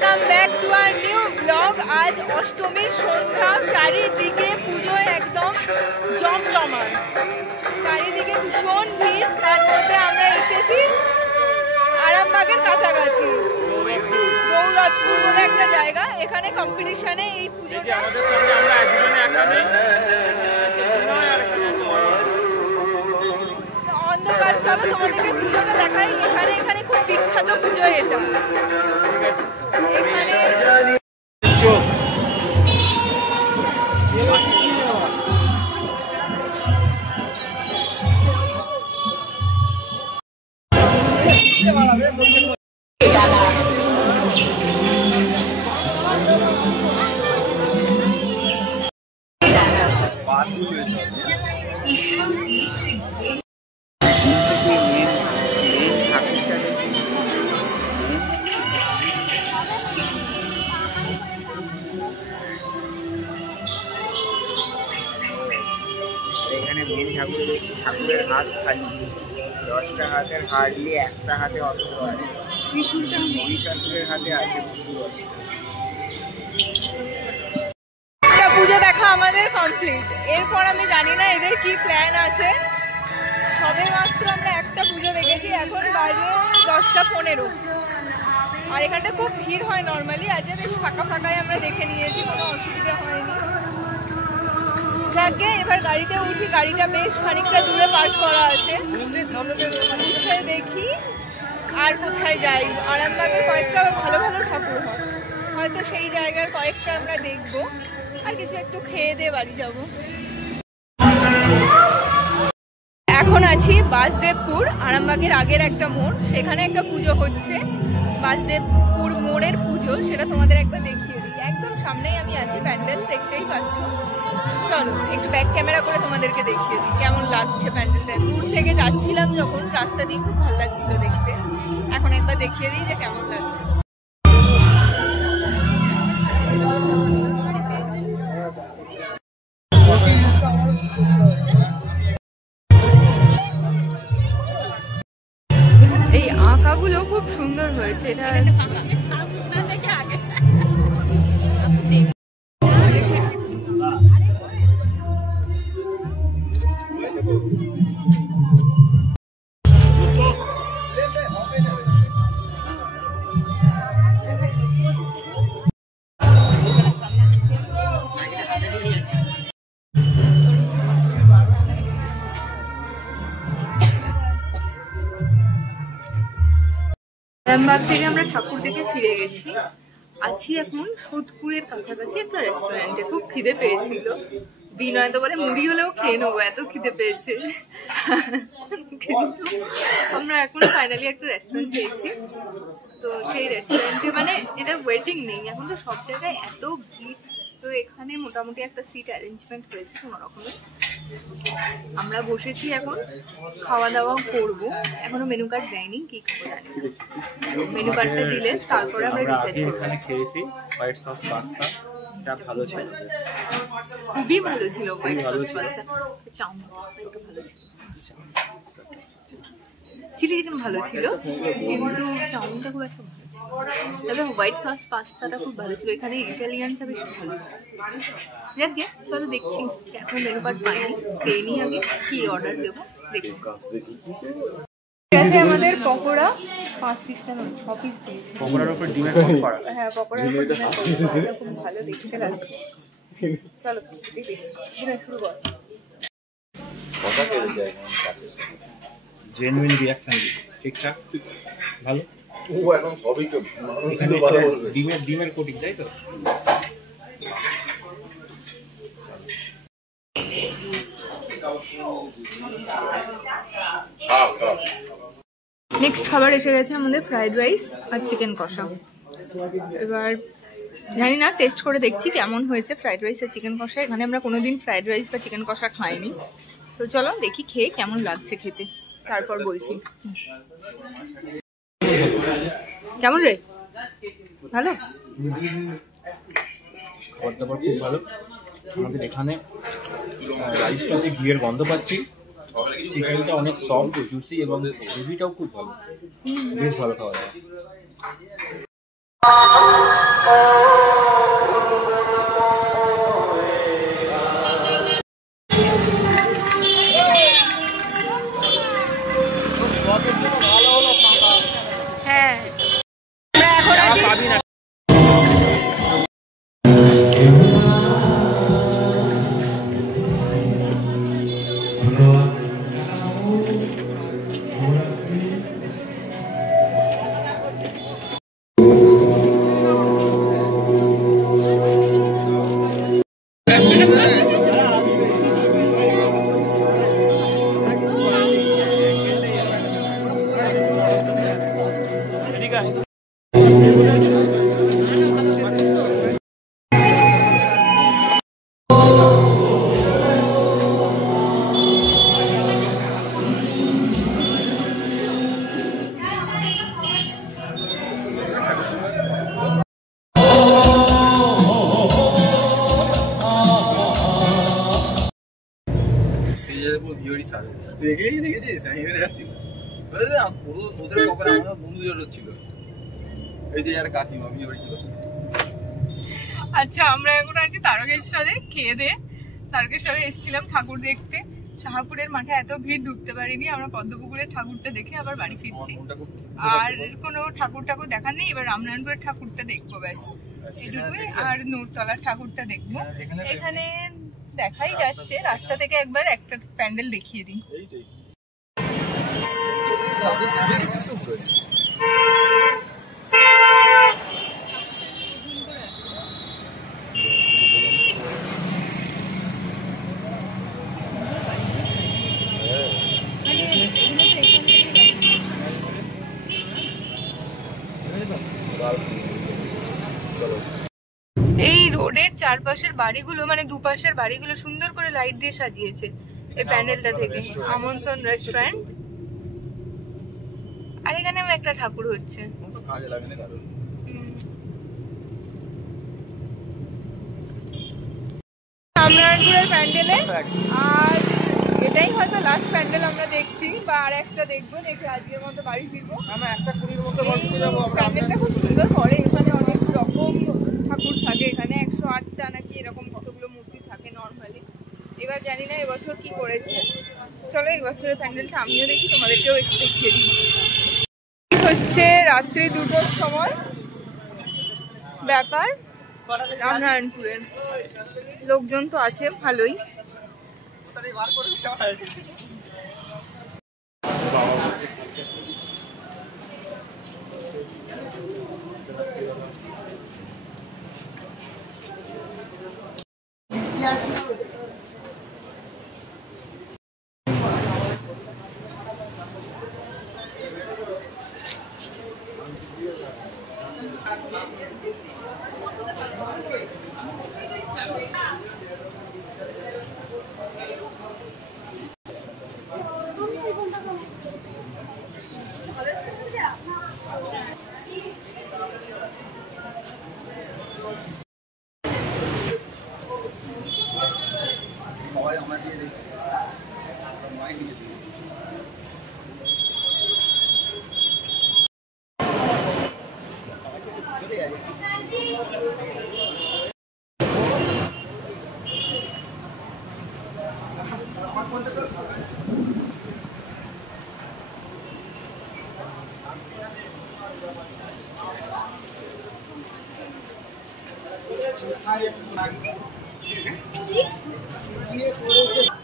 Welcome back to our new blog. আজ অষ্টমীর সন্ধ্যা, চারিদিকে পুজোয় একদম জমজমাট, চারিদিকে ভীষণ ভিড়। তার মধ্যে আমরা এসেছি আরামবাগের কাছাকাছি দৌলতপুর বলে একটা জায়গা। এখানে কম্পিটিশনে এই পুজোটা অন্ধকার। চলো তোমাদেরকে পুজোটা দেখাই। এখানে খুব বিখ্যাত পুজো এটা। এখানে মেন ঠাকুর দেখছি, ঠাকুরের হাত খালি, 10টা হাতের হার্ডলি একটা হাতে অস্ত্র আছে। মহিষাসুরের হাতে আছে প্রচুর অস্ত্র। পুজো দেখা আমাদের কমপ্লিট। এরপর আমি জানি না এদের কি প্ল্যান আছে। সবে মাত্র আমরা একটা পুজো দেখেছি, এখন বাজে 10টা 15। আর এখানটা খুব ভিড় হয় নর্মালি, আজ বেশ ফাঁকা ফাঁকাই আমরা দেখে নিয়েছি, কোনো অসুবিধা হয়নি। যাকে এবার গাড়িতে উঠি, গাড়িটা বেশ খানিকটা দূরে পার্ক করা আছে, দেখি আর কোথায় যাই। আরামবাগের কয়েকটা ভালো ভালো ঠাকুর হয়, হয়তো সেই জায়গার কয়েকটা আমরা দেখবো, আর কিছু একটু খেয়ে দিয়ে বাড়ি যাব। এখন আছি বাসদেবপুর, আরামবাগের আগের একটা মোড়, সেখানে একটা পুজো হচ্ছে, বাসদেবপুর মোড়ের পুজো। সেটা তোমাদের একবার দেখিয়ে দিই। একদম সামনেই আমি আছি, প্যান্ডেল দেখতেই পাচ্ছ। চলো একটু ব্যাক ক্যামেরা করে তোমাদেরকে দেখিয়ে দিই কেমন লাগছে প্যান্ডেলটা। দূর থেকে যাচ্ছিলাম যখন, রাস্তা দিয়ে খুব ভালো লাগছিল দেখতে। এখন একবার দেখিয়ে দিই যে কেমন লাগছে। এই আঁকাগুলো খুব সুন্দর হয়েছে। এটা আরামবাগ থেকে আমরা ঠাকুর দেখে ফিরে গেছি। আছি এখন সোদপুরের কাছাকাছি একটা রেস্টুরেন্টে। খুব খিদে পেয়েছিল, বিনয় তো বলে মুড়ি হলেও খেয়ে নেবো, এত খিদে পেয়েছে। কিন্তু আমরা এখন ফাইনালি একটা রেস্টুরেন্ট পেয়েছি। তো সেই রেস্টুরেন্টে মানে যেটা ওয়েটিং নেই, এখন তো সব জায়গায় এত ভিড়। তো এখানে মোটামুটি একটা সিট অ্যারেঞ্জমেন্ট হয়েছে কোনো রকমের। আমরা বসেছি, এখন খাওয়া দাওয়াও করবো। এখনো মেনু কার্ড দেয়নি, কি খাবো জানি। মেনু কার্ডটা দিলে তারপরে আমরা ডিসাইড করব। এখানে খেয়েছি হোয়াইট সস পাস্তা, এটা ভালো ছিল, খুবই ভালো ছিল হোয়াইট সস পাস্তা। চাউমিনটা একটু ভালো ছিল, চিলি চিকেন ভালো ছিল, কিন্তু চাউমিনটা খুব একটা ভালো ছিল। তবে হোয়াইট সস পাস্তাটা খুব ভালো ছিল। এখানে ইটালিয়ানটা বেশ ভালো। যাকে চলো দেখছি, এখন মেনু কার্ড পাইনি, পেয়ে নিই আগে কি অর্ডার দেবো দেখি। আমাদের পকোড়া 5 পিসটা নয় 6 পিস দিয়েছে। পকোড়ার উপর ডিমের কোট করা। হ্যাঁ, পকোড়ার উপর ডিমের কোট করা, খুব ভালো দেখতে লাগছে। চলো দেখি, শুরু কর। কথা কেটে যায় জেনুইন রিঅ্যাকশন ঠিকঠাক ভালো। ও এখন সবই তো ভালো বলবে। ডিমের কোটিং তাই তো। নেক্সট খাবার এসে গেছে আমাদের, ফ্রাইড রাইস আর চিকেন কষা। এবার জানি না, টেস্ট করে দেখছি কেমন হয়েছে ফ্রাইড রাইস আর চিকেন কষা। এখানে আমরা কোনোদিন ফ্রাইড রাইস বা চিকেন কষা খাইনি, তো চলো দেখি খেয়ে কেমন লাগছে খেতে, তারপর বলছি। কেমন রে? ভালো, খাবার দাবার খুব ভালো। আমাদের এখানে রাইসটাতে ঘিয়ের গন্ধ পাচ্ছি, চিকেনটা অনেক সফট জুসি এবং গ্রেভিটাও খুব ভালো, বেশ ভালো খাওয়া দাওয়া। আচ্ছা, আমরা এখন আছি তারকেশ্বরে। খেয়ে দিয়ে তারকেশ্বরে এসেছিলাম ঠাকুর দেখতে। শাহপুরের মাঠে এত ভিড়, ঢুকতে পারিনি। আমরা পদ্মপুকুরের ঠাকুরটা দেখে আবার বাড়ি ফিরছি। আর কোনো ঠাকুর দেখার নেই। এবার রামনারায়ণপুরের ঠাকুরটা দেখবো, ব্যাস এটুকুই। আর নূরতলার ঠাকুরটা দেখবো। এখানে দেখাই যাচ্ছে, রাস্তা থেকে একবার একটা প্যান্ডেল দেখিয়ে দিই। এই রোডের চারপাশের বাড়িগুলো, মানে দুপাশের বাড়িগুলো সুন্দর করে লাইট দিয়ে সাজিয়েছে এই প্যান্ডেলটা থেকে। আমন্ত্রণ রেস্টুরেন্ট। আর এখানেও একটা ঠাকুর হচ্ছে। রামনারায়ণপুরের প্যান্ডেলে। আর এটাই হয়তো লাস্ট প্যান্ডেল আমরা দেখছি, বা আর একটা দেখবো, দেখে আজকের মতো বাড়ি ফিরবো। প্যান্ডেলটা খুব সুন্দর করে। এখানে অনেক রকম ঠাকুর থাকে। এখানে 108টা নাকি এরকম কতগুলো মূর্তি থাকে নর্মালি। এবার জানি না এবছর কি করেছে। চলো এই বছরের প্যান্ডেলটা আমিও দেখি, তোমাদেরকেও একটু দেখিয়ে দিই। হচ্ছে রাত্রি 2টোর সময় ব্যাপার রামনারায়ণপুরের। লোকজন তো আছে ভালোই। কি